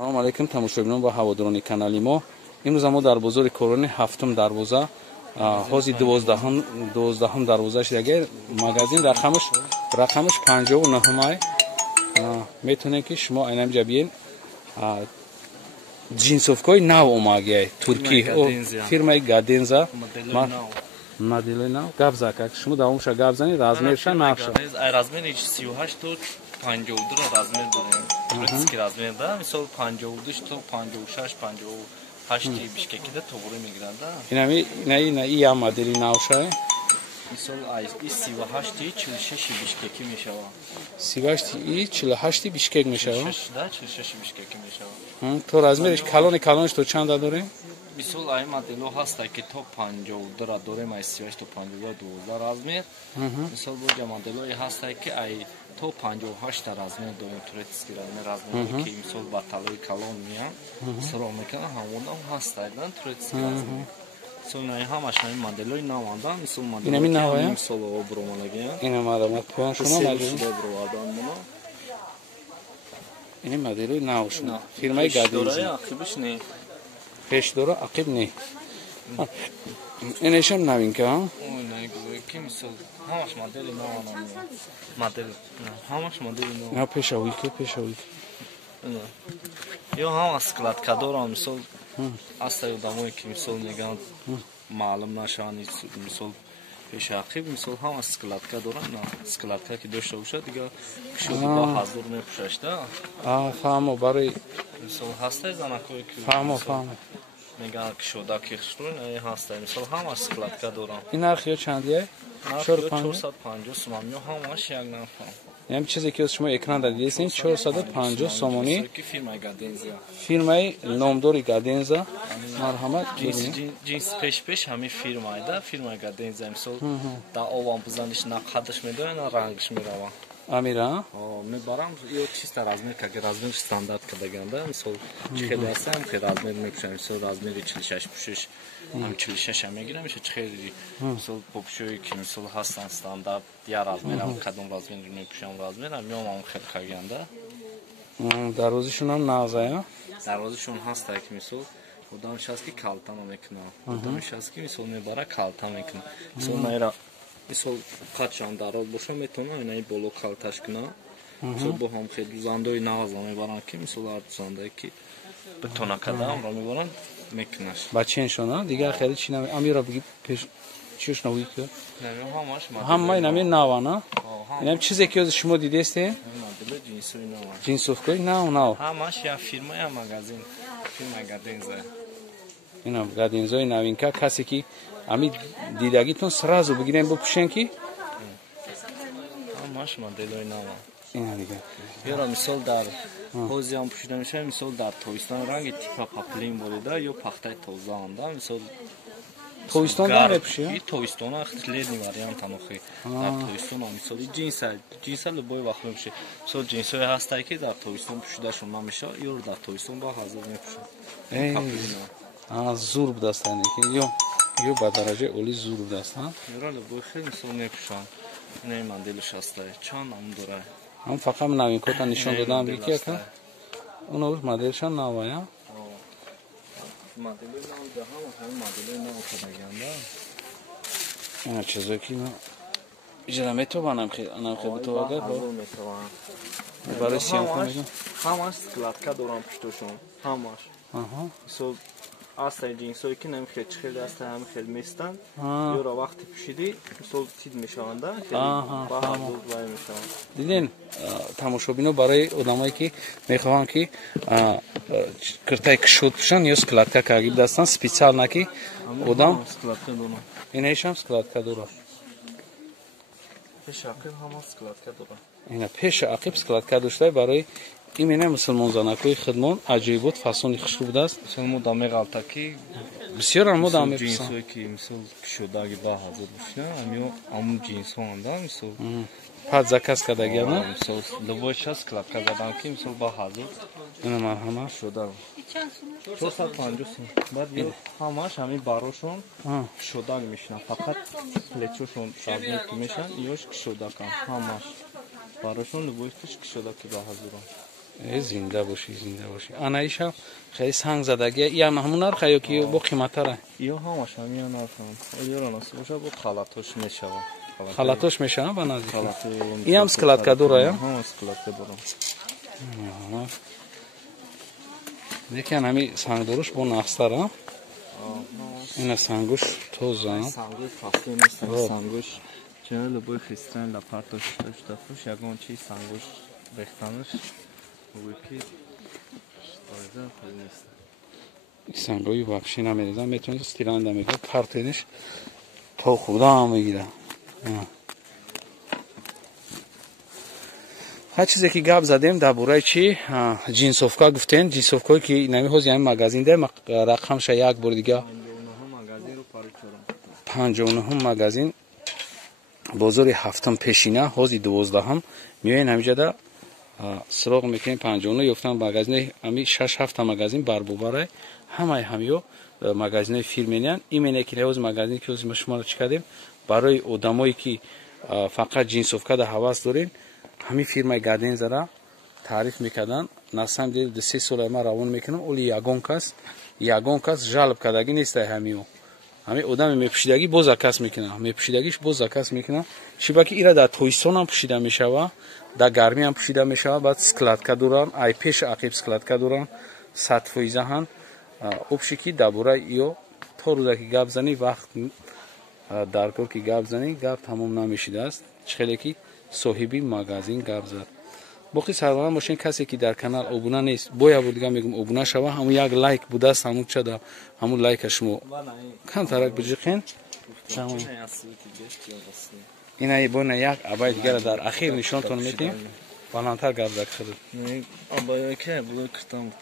Салому алайкум тамошобинон ва ҳаводорони канали мо. Имрӯз мо дар бозори Корони ҳафтум дарвоза ҳози 12 дарвоза шидаги магазин рақамш 59 метонем ки шумо айнамҷа биен ҷинсовкои нав омагия турки фирмаи Гаденза модели нав гавза как шумо давомша гавзани размерша навша размери 38 то 52 размер дорем. Турецкий размер да, мисол 52 то 56 58 бишкекида то'g'ri мегирад да. Ина я модели навша мисол айс 38 и 46 бишкеки мешава. 38 и 48 бишкек мешава. 46 да, 46 бишкеки мешава. То размериш калониш то чанда дорем? мисол ай модело ҳаста ки то 52 дорем, ай 38 то 52 размер. мисол боҷа моделои ҳаста ки ай то 58 размер дорем, турецкий размер ки мисол баталои калон миян суроғ мекунад, ҳамон ҳаста да турецкий размер. мисол ин ҳамаш ин моделои наванда, мисол моделои ним сол обромалагия. Ина маълумот пиён шумо наҷиб бровардан моно. Ин моделои навшумо. Фирмаи Гаденза. Ақибиш не. Пеш дора, ақиб не. Инешам новинка, а? Ой, не ки мисол ҳамаш модели навана. Модели. ҳамаш модели нав. На пешавик. Ё ҳама складка дорам, мисол аста ёдамое ки мисол меган маълум нашаванд, мисол пеши ақиб, мисол ҳама складка дорам, на складка ки дошта бошад дига шуди ба ҳазур мепӯшаш да. Фаҳмо барои мисол ҳастай занакое ки фаҳмо меган ки шода ки хишрун ай ҳастай, мисол ҳама складка дорам. ин нархи ё чандие? 450 сомон, ё ҳамаш як нафар. Ям чизе ки шумо экранда дидесин 450 сомони фирмаи Гаденза. Фирмаи номдори Гаденза. Марҳамат. Ҷинс пеш ҳамин фирмаи да, фирмаи Гаденза мисол да овам бизаниш на қадаш медояд, на рангш мерава. Амира? мебарам ё чиста размер, как размер стандарт кардаган да, мисол чихели ҳастам, ки размер мепӯшам, мисол размери 46 пӯшиш, ам 46 ам мегирам, чихели мисол попӯшои ки мисол ҳастан стандарт, я размер ам кадом размер мепӯшам размер ам ёмам хел кардаган да. Дарозишон ҳам навза я? Дарозишон ҳаста ки мисол одамш ҳаст ки калтана мекунад, одамш ҳаст ки мисол мебара калта мекунад. мисол найра мисол қадшан дароз боша метавона инаи боло калташ куна. мисол бо ҳам хел дузандаи наваза мебаранд ки мисол ҳар дузандае ки битона када амро мебаранд мекунаш. Баченшона дига хеле чи нами амира биги пеш чиш навӣ ки. Ҳамаи нами навана. Инам чизе ки оз шумо дидестен? ҷинсои нав. Ҷинсовкои нав. Ҳамаш я фирма я магазин. Фирма Гаденза. Инам Гадензои новинка касе ки ами дидагитон сразу бигирем бупӯшен ки ҳамаш моделои нав. Ина дига. Ёра мисол дар ҳози ам пӯшида мешавад, мисол дар тобистон ранги типа паплин борида ё пахтаи тозаанда, мисол тобистонда мепӯшӣ? тобистона ледни вариант анохи. Дар тобистон мисол ҷинса любой вақт мепӯшӣ. Мисол ҷинсое ҳастае ки дар тобистон пӯшидашон намешавад, ё дар тобистон ба ҳазир мепӯшад. зур будастанд ё ба дараҷаи оли зур будастанд. Ёра любой хел мисол мепӯшанд. ин моделиш ҳастае. Чанд ам дора. ҳам фақат новинкота нишон додам бики ака. Уно моделшан нава я? Моделои нав да ҳам моделои нав кардаган да. Ина чизое ки ма иҷра метавонам битовага метавонам. барои сиёмка ҳамаш складка дорам пуштошон. ҳамаш. мисол астаи ҷинсое ки намихел чихели астаи ҳам хел местанд. ёра вақти пӯшидӣ мисол тид мешаванд да. ба ҳамон вай мешаванд. диден тамошобино барои одамое ки мехоҳанд ки куртаи кушод пӯшанд ё складка карги будастанд специална ки одам складка дорам. инешам складка дорад. пеши ақиб ҳама складка дорад. ина пеши ақиб складка доштае барои имена мусулмон занакои хидмон аҷоибот фасони хушрӯ будааст. мисол мода меғалта ки бисёр мода меписанд. ҷинсое ки мисол кушодаги ба ҳазир бошина, амё амун ҷинсоанд да мисол. пад заказ кардагиана. мисол любой час складка задан ки мисол ба ҳазир. ина марҳамат шода. 450 сом. баъд ё ҳамаш ҳамин барошон кушодаг мешинад. фақат плечошон размер ки мешаванд, ёш кушодакам ҳамаш. барошон любой киш кушодаки ба ҳазирон. زنده باشی زنده باشی. آنایش هم خیلی سنگ زدگی یا همونار خیلی که با قیمت‌تره. یا همش همین نرفم. یارو ناس باشه با خلاتش میشه. خلاتش میشه با نزدیک. خلات. این هم اسکلات کدوره یا؟ هم اسکلات کدوره. دیگه همی سنگ دروش با نخستره. این سنگوش توزه. سنگوش خاصی نیست. سنگوش چه لبوی خستن لپارتوش داشتهش یکون چی سنگوش بختنش ویکی آیده خیلی نیست. سنگوی وابشی نمیریزم میتونید استیران میگه پارتنش تا خدا هم میگیره. هر چیزی که گپ زدیم درباره چی جنسوفکا گفتین جنسوفکایی که نمی هوز یعنی مغازین ده رقمش یک بار دیگه 59 مغازین بازار هفتم پیشینه هوزی 12 میاین همینجا ده سراغ میکنین 59 یافتن مغازین همی 6 7 مغازین بربوباره همه همیو مغازین فیلمینیان ایمنه که هوز مغازین که ما شما رو چیکادیم برای آدمایی که فقط جنسوفکا ده حواس دارین همی فیرمای گادین زرا تعریف میکردن ناسم دید 3 سال ما روان میکنم اولی یگون کس جلب کردگی نیست همیو همی آدم میپوشیدگی باز کس میکنه میپوشیدگیش باز کس میکنه چی باکی ایرا در تویسون هم پوشیده میشوه در گرمی هم پوشیده میشوه بعد سکلاتکا دوران ای پیش عقیب سکلاتکا دوران سطفویزه هن اوبشیکی درباره ایو تو روزه که گپ زنی وقت در کور که گپ زنی گپ تمام نمیشیده است خیلی که صاحبی مغازین گپ زد باقی سروران باشین کسی که در کانال ابونه نیست باید بود دیگه میگم ابونه شوه همون یک لایک بوده است همون چه ده همون لایک شما کم ترک بجیخین این ای بونه یک عبای دیگر در اخیر نشانتون میتیم بالانتر گپ زد شده عبای که بود کتام